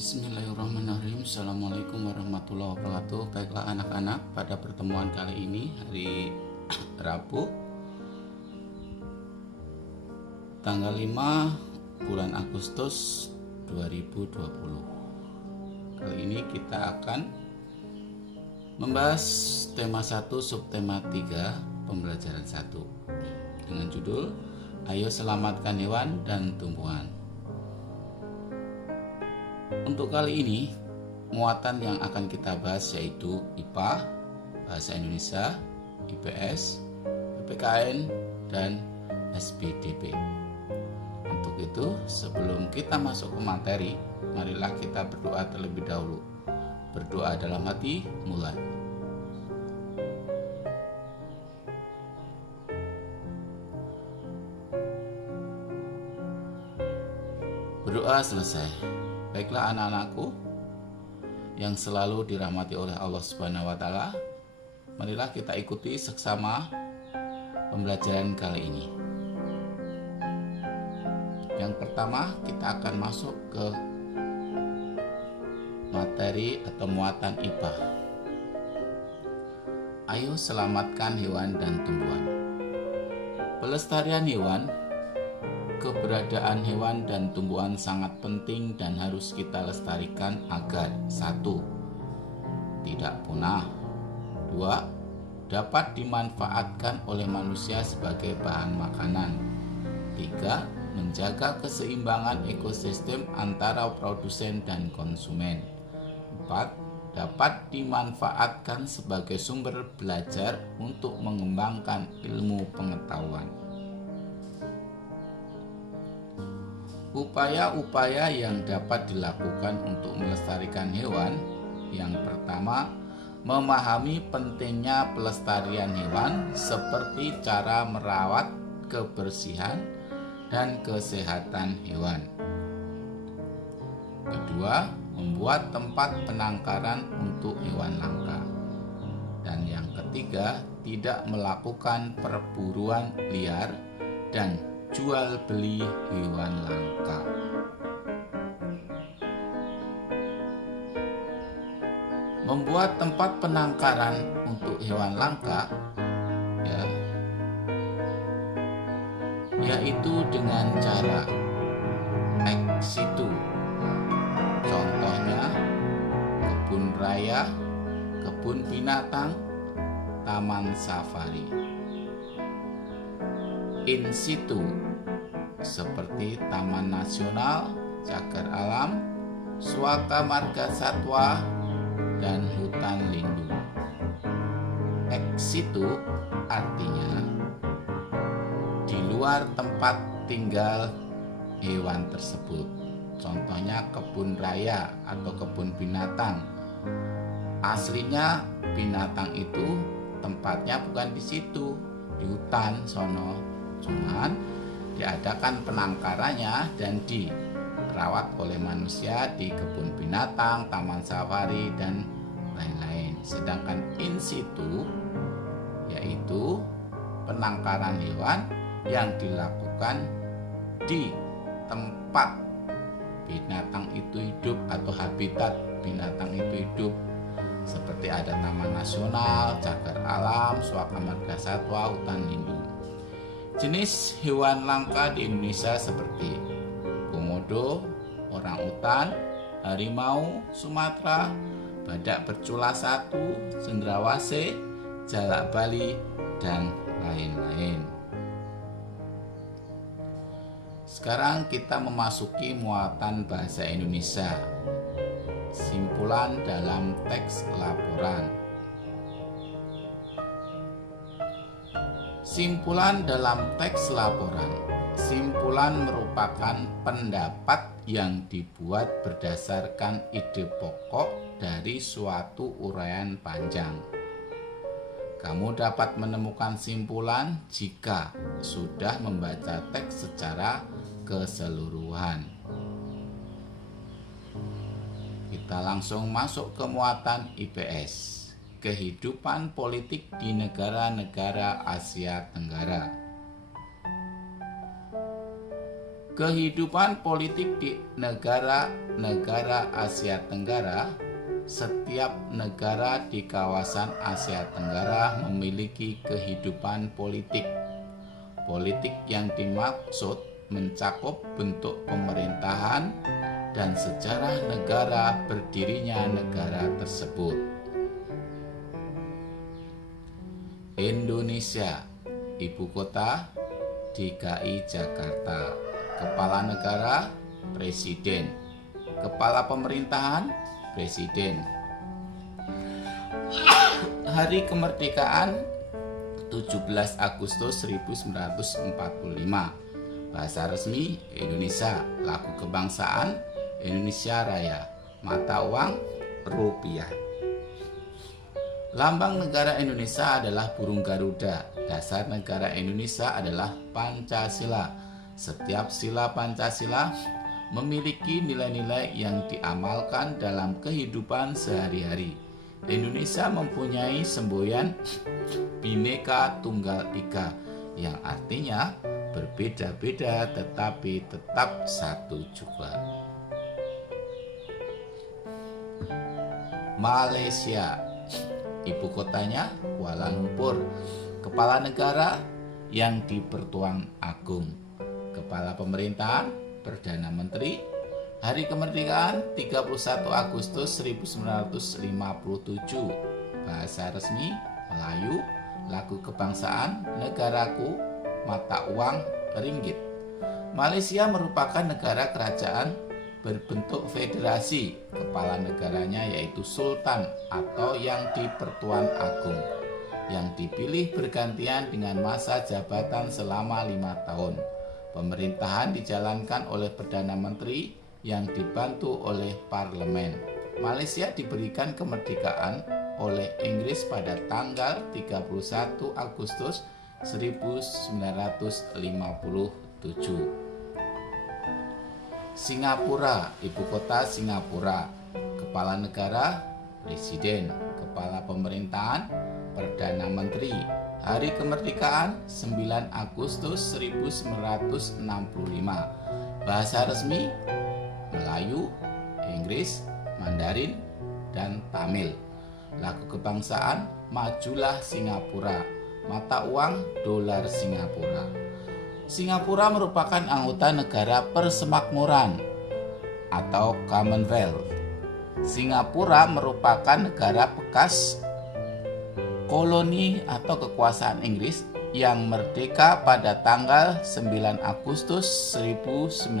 Bismillahirrahmanirrahim. Assalamualaikum warahmatullahi wabarakatuh. Baiklah anak-anak, pada pertemuan kali ini hari Rabu tanggal 5 bulan Agustus 2020. Kali ini kita akan membahas tema 1 subtema 3 pembelajaran 1 dengan judul Ayo Selamatkan Hewan dan Tumbuhan. Untuk kali ini, muatan yang akan kita bahas yaitu IPA, Bahasa Indonesia, IPS, PPKN, dan SPDP. Untuk itu, sebelum kita masuk ke materi, marilah kita berdoa terlebih dahulu. Berdoa dalam hati, mulai. Berdoa selesai. Baiklah anak-anakku yang selalu dirahmati oleh Allah Subhanahu wa taala, marilah kita ikuti seksama pembelajaran kali ini. Yang pertama, kita akan masuk ke materi atau muatan IPA. Ayo selamatkan hewan dan tumbuhan. Pelestarian hewan, keberadaan hewan dan tumbuhan sangat penting dan harus kita lestarikan agar 1. Tidak punah, 2. Dapat dimanfaatkan oleh manusia sebagai bahan makanan, 3. Menjaga keseimbangan ekosistem antara produsen dan konsumen, 4. Dapat dimanfaatkan sebagai sumber belajar untuk mengembangkan ilmu pengetahuan. Upaya-upaya yang dapat dilakukan untuk melestarikan hewan. Yang pertama, memahami pentingnya pelestarian hewan seperti cara merawat, kebersihan, dan kesehatan hewan. Kedua, membuat tempat penangkaran untuk hewan langka. Dan yang ketiga, tidak melakukan perburuan liar dan jual beli hewan langka. Membuat tempat penangkaran untuk hewan langka yaitu dengan cara ex situ. Contohnya kebun raya, kebun binatang, taman safari. In situ seperti Taman Nasional, Cagar Alam, Suaka Marga Satwa, dan hutan lindung. Ex situ artinya di luar tempat tinggal hewan tersebut. Contohnya kebun raya atau kebun binatang. Aslinya binatang itu tempatnya bukan di situ, di hutan sono. Cuman diadakan penangkarannya dan dirawat oleh manusia di kebun binatang, taman safari, dan lain-lain. Sedangkan in situ yaitu penangkaran hewan yang dilakukan di tempat binatang itu hidup atau habitat binatang itu hidup, seperti ada Taman Nasional, Cagar Alam, Suaka Marga Satwa, hutan lindung. Jenis hewan langka di Indonesia seperti komodo, orangutan, harimau Sumatera, badak bercula 1, cendrawasih, jalak Bali, dan lain-lain. Sekarang kita memasuki muatan bahasa Indonesia. Simpulan dalam teks laporan. Simpulan dalam teks laporan. Simpulan merupakan pendapat yang dibuat berdasarkan ide pokok dari suatu uraian panjang. Kamu dapat menemukan simpulan jika sudah membaca teks secara keseluruhan. Kita langsung masuk ke muatan IPS. Kehidupan politik di negara-negara Asia Tenggara. Kehidupan politik di negara-negara Asia Tenggara. Setiap negara di kawasan Asia Tenggara memiliki kehidupan politik. Politik yang dimaksud mencakup bentuk pemerintahan dan sejarah negara berdirinya negara tersebut. Indonesia, ibu kota DKI Jakarta. Kepala negara, presiden. Kepala pemerintahan, presiden. Hari kemerdekaan 17 Agustus 1945. Bahasa resmi Indonesia. Lagu kebangsaan Indonesia Raya. Mata uang rupiah. Lambang negara Indonesia adalah burung Garuda. Dasar negara Indonesia adalah Pancasila. Setiap sila Pancasila memiliki nilai-nilai yang diamalkan dalam kehidupan sehari-hari. Indonesia mempunyai semboyan Bhinneka Tunggal Ika yang artinya berbeda-beda tetapi tetap satu juga. Malaysia, ibu kotanya Kuala Lumpur. Kepala negara yang di-Pertuan Agung. Kepala pemerintahan Perdana Menteri. Hari kemerdekaan 31 Agustus 1957. Bahasa resmi Melayu. Lagu kebangsaan Negaraku. Mata uang ringgit. Malaysia merupakan negara kerajaan berbentuk federasi. Kepala negaranya yaitu Sultan atau yang di-Pertuan Agung, yang dipilih bergantian dengan masa jabatan selama 5 tahun. Pemerintahan dijalankan oleh Perdana Menteri yang dibantu oleh parlemen. Malaysia diberikan kemerdekaan oleh Inggris pada tanggal 31 Agustus 1957. Singapura, ibu kota Singapura. Kepala negara, presiden. Kepala pemerintahan, Perdana Menteri. Hari kemerdekaan 9 Agustus 1965. Bahasa resmi Melayu, Inggris, Mandarin, dan Tamil. Lagu kebangsaan Majulah Singapura. Mata uang dolar Singapura. Singapura merupakan anggota negara Persemakmuran atau Commonwealth. Singapura merupakan negara bekas koloni atau kekuasaan Inggris yang merdeka pada tanggal 9 Agustus 1965.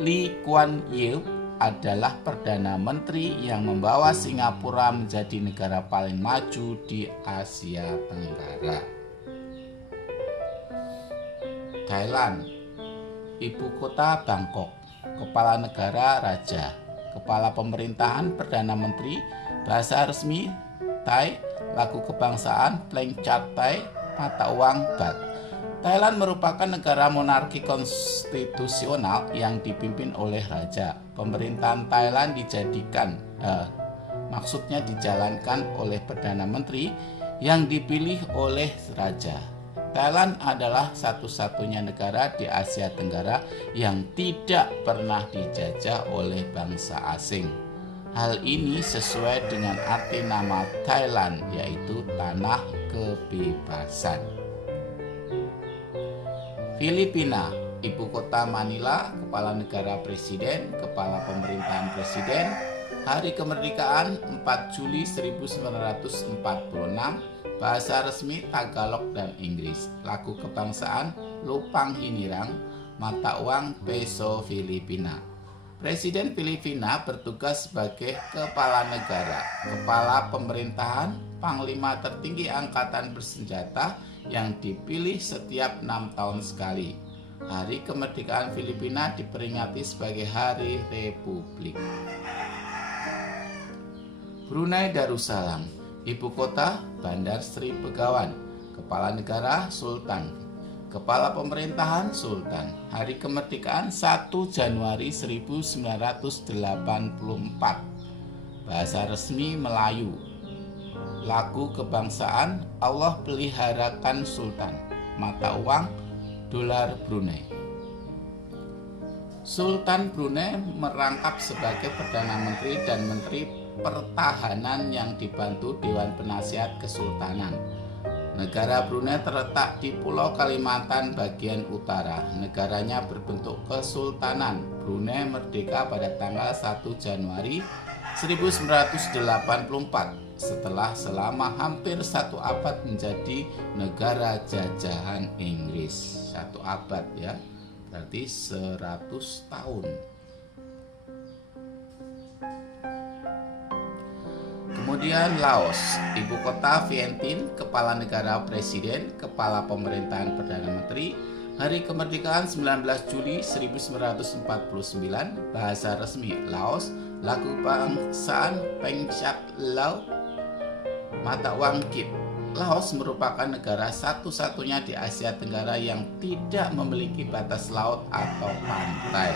Lee Kuan Yew adalah Perdana Menteri yang membawa Singapura menjadi negara paling maju di Asia Tenggara. Thailand, ibu kota Bangkok. Kepala negara Raja. Kepala pemerintahan Perdana Menteri. Bahasa resmi Thai. Lagu kebangsaan Plaeng Chart Thai. Mata uang Baht. Thailand merupakan negara monarki konstitusional yang dipimpin oleh raja. Pemerintahan Thailand dijalankan oleh Perdana Menteri yang dipilih oleh raja. Thailand adalah satu-satunya negara di Asia Tenggara yang tidak pernah dijajah oleh bangsa asing. Hal ini sesuai dengan arti nama Thailand, yaitu tanah kebebasan. Filipina, ibu kota Manila. Kepala negara presiden. Kepala pemerintahan presiden. Hari kemerdekaan 4 Juli 1946. Bahasa resmi Tagalog dan Inggris. Lagu kebangsaan Lupang Hinirang. Mata uang peso Filipina. Presiden Filipina bertugas sebagai kepala negara, kepala pemerintahan, panglima tertinggi angkatan bersenjata yang dipilih setiap 6 tahun sekali. Hari kemerdekaan Filipina diperingati sebagai Hari Republik. Brunei Darussalam, ibu kota Bandar Sri Begawan. Kepala negara Sultan. Kepala pemerintahan Sultan. Hari kemerdekaan 1 Januari 1984. Bahasa resmi Melayu. Lagu kebangsaan Allah peliharakan Sultan. Mata uang dolar Brunei. Sultan Brunei merangkap sebagai Perdana Menteri dan Menteri Pertahanan yang dibantu Dewan Penasihat Kesultanan. Negara Brunei terletak di Pulau Kalimantan bagian utara. Negaranya berbentuk kesultanan. Brunei merdeka pada tanggal 1 Januari 1984 setelah selama hampir 1 abad menjadi negara jajahan Inggris. 1 abad ya, berarti 100 tahun. Kemudian Laos, ibu kota Vientiane, kepala negara presiden, kepala pemerintahan Perdana Menteri. Hari kemerdekaan 19 Juli 1949, bahasa resmi Laos, lagu kebangsaan Pengsat Lao, mata uang Kip. Laos merupakan negara satu-satunya di Asia Tenggara yang tidak memiliki batas laut atau pantai.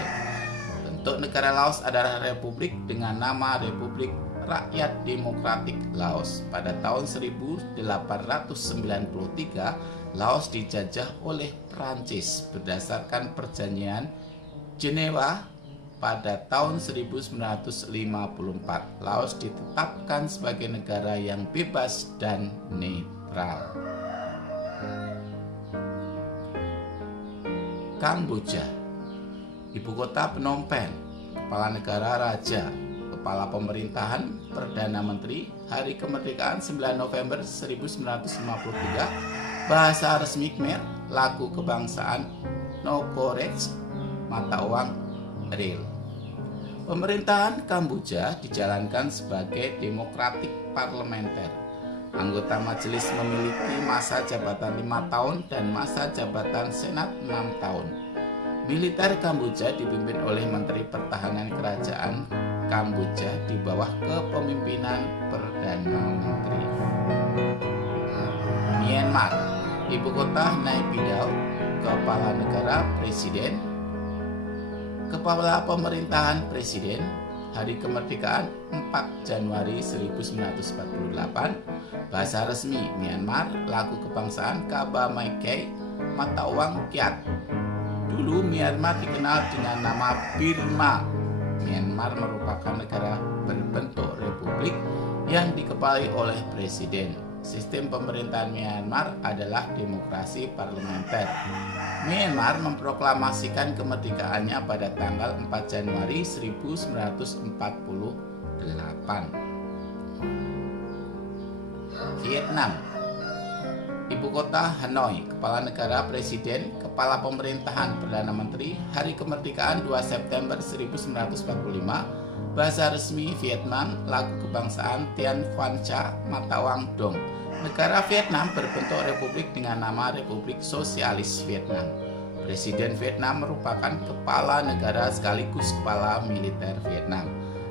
Bentuk negara Laos adalah republik dengan nama Republik Rakyat Demokratik Laos. Pada tahun 1893, Laos dijajah oleh Prancis berdasarkan perjanjian Jenewa. Pada tahun 1954, Laos ditetapkan sebagai negara yang bebas dan netral. Kamboja, ibu kota Phnom Penh, kepala negara raja, kepala pemerintahan Perdana Menteri. Hari kemerdekaan 9 November 1953, bahasa resmi Khmer, lagu kebangsaan Nokoreks, mata uang Riel. Pemerintahan Kamboja dijalankan sebagai demokratik parlementer. Anggota majelis memiliki masa jabatan 5 tahun dan masa jabatan senat 6 tahun. Militer Kamboja dipimpin oleh Menteri Pertahanan Kerajaan Kamboja di bawah kepemimpinan Perdana Menteri. Myanmar, ibu kota Naypyidaw, kepala negara presiden, kepala pemerintahan presiden. Hari kemerdekaan 4 Januari 1948, bahasa resmi Myanmar, lagu kebangsaan Kaba Mai Kay, mata uang Kyat. Dulu Myanmar dikenal dengan nama Burma. Myanmar merupakan negara berbentuk republik yang dikepalai oleh presiden. Sistem pemerintahan Myanmar adalah demokrasi parlementer. Myanmar memproklamasikan kemerdekaannya pada tanggal 4 Januari 1948. Vietnam, ibu kota Hanoi, kepala negara presiden, kepala pemerintahan Perdana Menteri. Hari kemerdekaan 2 September 1945, bahasa resmi Vietnam, lagu kebangsaan Tien Phan Cha, mata uang Dong. Negara Vietnam berbentuk republik dengan nama Republik Sosialis Vietnam. Presiden Vietnam merupakan kepala negara sekaligus kepala militer Vietnam.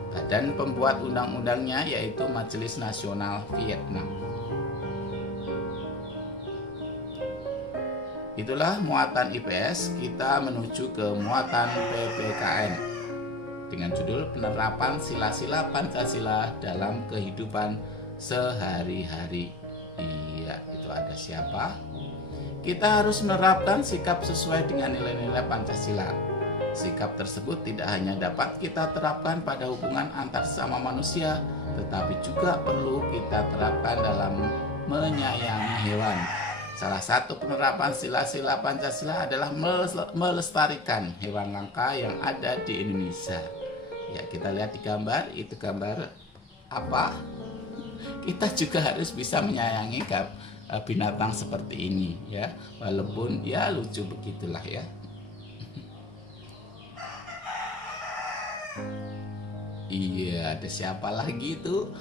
Badan pembuat undang-undangnya yaitu Majelis Nasional Vietnam. Itulah muatan IPS. Kita menuju ke muatan PPKN dengan judul penerapan sila-sila Pancasila dalam kehidupan sehari-hari. Iya, itu ada siapa? Kita harus menerapkan sikap sesuai dengan nilai-nilai Pancasila. Sikap tersebut tidak hanya dapat kita terapkan pada hubungan antar sesama manusia, tetapi juga perlu kita terapkan dalam menyayangi hewan. Salah satu penerapan sila-sila Pancasila adalah melestarikan hewan langka yang ada di Indonesia. Ya, kita lihat di gambar, itu gambar apa? Kita juga harus bisa menyayangi binatang seperti ini ya, walaupun ya lucu begitulah ya. Iya, ada siapa lagi itu?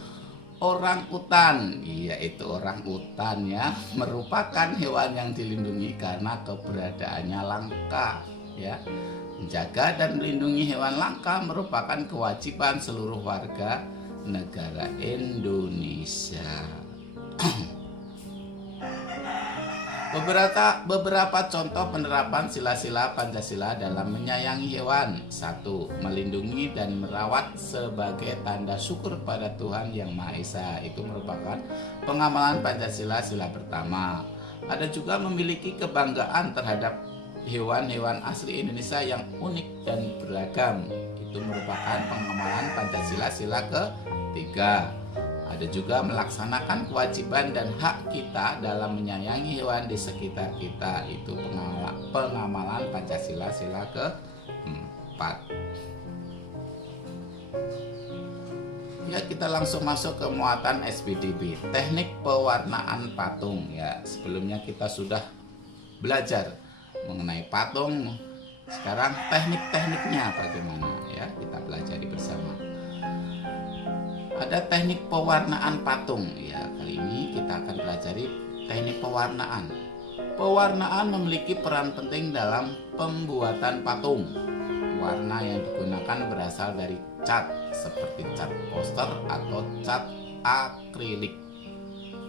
Orang utan. Iya, itu orang utan ya, merupakan hewan yang dilindungi karena keberadaannya langka ya. Menjaga dan melindungi hewan langka merupakan kewajiban seluruh warga negara Indonesia. Beberapa contoh penerapan sila-sila Pancasila dalam menyayangi hewan. 1. Melindungi dan merawat sebagai tanda syukur pada Tuhan Yang Maha Esa. Itu merupakan pengamalan Pancasila sila pertama. Ada juga memiliki kebanggaan terhadap hewan-hewan asli Indonesia yang unik dan beragam. Itu merupakan pengamalan Pancasila sila ketiga. Ada juga melaksanakan kewajiban dan hak kita dalam menyayangi hewan di sekitar kita. Itu pengamalan Pancasila sila keempat. Ya, kita langsung masuk ke muatan SPDB, teknik pewarnaan patung. Ya, sebelumnya kita sudah belajar mengenai patung. Sekarang teknik-tekniknya bagaimana, ya, kita pelajari bersama. Ada teknik pewarnaan patung. Ya, kali ini kita akan pelajari teknik pewarnaan. Pewarnaan memiliki peran penting dalam pembuatan patung. Warna yang digunakan berasal dari cat, seperti cat poster atau cat akrilik.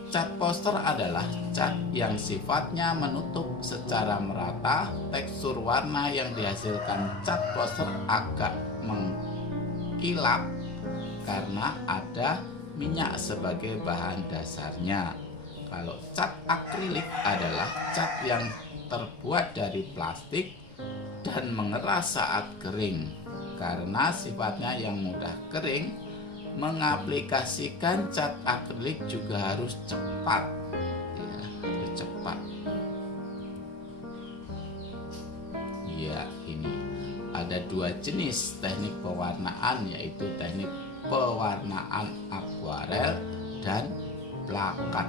Cat poster adalah cat yang sifatnya menutup secara merata. Tekstur warna yang dihasilkan cat poster agak mengkilap karena ada minyak sebagai bahan dasarnya. Kalau cat akrilik adalah cat yang terbuat dari plastik dan mengeras saat kering. Karena sifatnya yang mudah kering, mengaplikasikan cat akrilik juga harus cepat. Ya, harus cepat. Ya, ini ada dua jenis teknik pewarnaan, yaitu teknik pewarnaan akuarel dan plakat.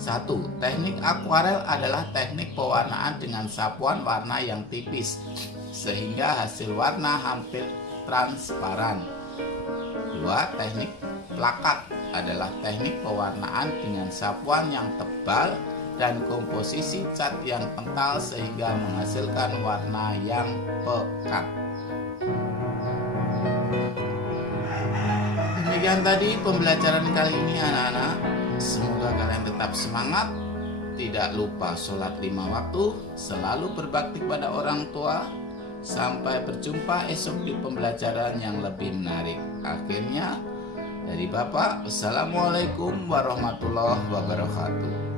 1. Teknik akuarel adalah teknik pewarnaan dengan sapuan warna yang tipis sehingga hasil warna hampir transparan. 2. Teknik plakat adalah teknik pewarnaan dengan sapuan yang tebal dan komposisi cat yang kental sehingga menghasilkan warna yang pekat. Demikian tadi pembelajaran kali ini anak-anak. Semoga kalian tetap semangat, tidak lupa sholat 5 waktu, selalu berbakti pada orang tua. Sampai berjumpa esok di pembelajaran yang lebih menarik. Akhirnya dari Bapak, wassalamualaikum warahmatullahi wabarakatuh.